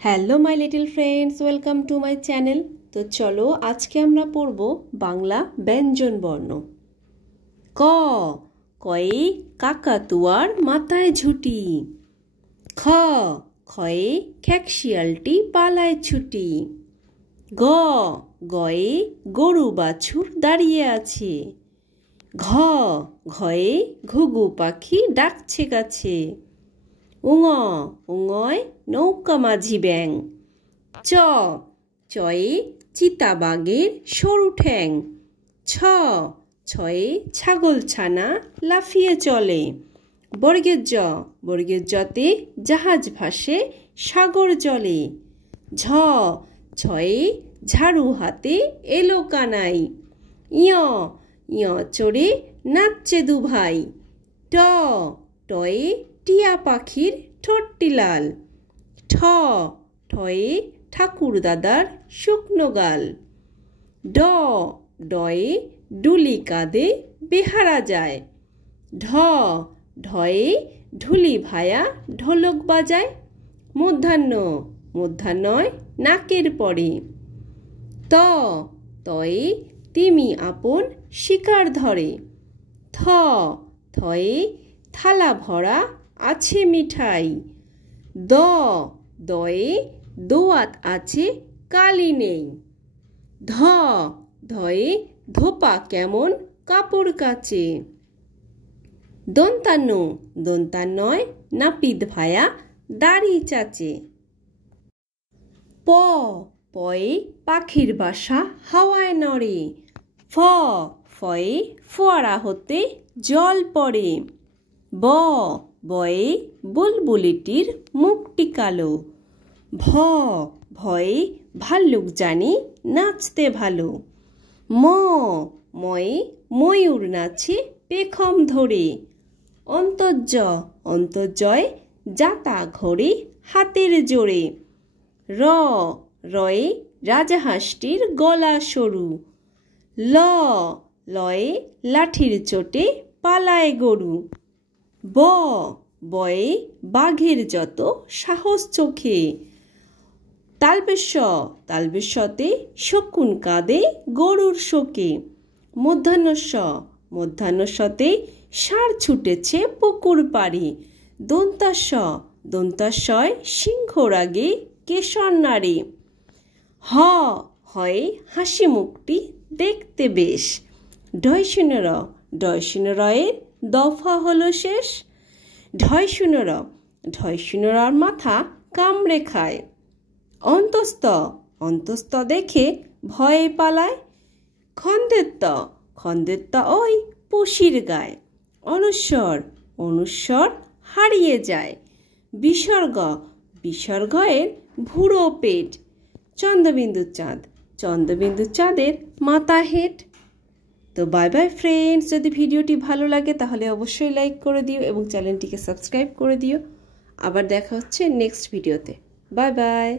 Hello my little friends, welcome to my channel. তো চলো আজকে আমরা পড়ব বাংলা ব্যঞ্জন বর্ণ। ক, কয়ে কাকাতুয়ার মাথায় ঝুঁটি। খ, খয়ে খ্যাকশিয়ালটি পালায় ছুটি। গ, গয়ে গরু বাছুর দাঁড়িয়ে আছে। ঘ, ঘয়ে ঘুঘু পাখি ডাকছে গাছে। উঙ, উঙয় নৌকা মাঝি ব্যাং। চ, চয়ে চিতাবাঘের সরু ঠ্যাং। ছ, ছয়ে ছাগল ছানা লাফিয়ে চলে। বর্গের জ, বর্গের জতে জাহাজ ভাসে সাগর জলে। ঝ, ঝয়ে ঝাড়ু হাতে এলো কানাই। ইয়, ইয় চড়ে নাচছে দুভাই। ট, টয়ে টিয়া পাখির ঠোঁটটি লাল। ঠ, ঠয়ে ঠাকুর দাদার শুকনো গাল। ড, ডয়ে ডুলি কাঁধে বেহারা যায়। ঢ, ঢয়ে ঢুলি ভায়া ঢোলক বাজায়। মূর্ধন্য, মূর্ধন্যয় নাকের পরে। ত, তয়ে তিমি আপন শিকার ধরে। থ, থয়ে থালা ভরা আছে মিঠাই। দ, দয়ে দোয়াত আছে কালি নেই। ধ, ধয়ে ধোপা কেমন কাপড় কাচে। দন্তান্ন, দন্তান্নয় নাপিত ভায়া দাড়ি চাচে। প, পয়ে পাখির বাসা হাওয়ায় নড়ে। ফ, ফয়ে ফোয়ারা হতে জল পড়ে। ব, বয়ে বুলবুলিটির মুখটি কালো। ভ, ভয়ে ভাল্লুক জানি নাচতে ভালো। ম, ময়ে ময়ূর নাচে পেখম ধরে। অন্তর্য, অন্তর্জয় জাতা ঘড়ি হাতের জোরে। র, রয়ে রাজাহাঁসটির গলা সরু। ল, লয়ে লাঠির চোটে পালায় গরু। ব, বয়ে বাঘের যত সাহস চোখে। তালবেশ, তালবেশতে শকুন কাঁদে গরুর শোকে। মধ্যাহ্নস্য, মধ্যাহ্নস্যতে ষাঁড় ছুটেছে পুকুর পাড়ে। দন্তাস্য, দন্তাস্যয় সিংহ রাগে কেশর নাড়ে। হ, হয়ে হাসি মুখটি দেখতে বেশ। ঢয়শূন্য র, ঢয়শূন্য রয়ের দফা হলো শেষ। ঢয়শূন্য র, ঢয়শূন্য রর মাথা কামড়ে খায়। অন্তস্থ, অন্তস্থ দেখে ভয়ে পালায়। খন্দেত্ব, খন্দেত্ব ওই পশির গায়। অনুস্বর, অনুস্বর হারিয়ে যায়। বিসর্গ, বিসর্গয়ের ভুড়ো পেট। চন্দ্রবিন্দু চাঁদ, চন্দ্রবিন্দু চাঁদের মাথা হেট। তো বাই বাই ফ্রেন্ডস, যদি ভিডিওটি ভালো লাগে তাহলে অবশ্যই লাইক করে দিও এবং চ্যানেলটিকে সাবস্ক্রাইব করে দিও। আবার দেখা হচ্ছে নেক্সট ভিডিওতে। Bye bye.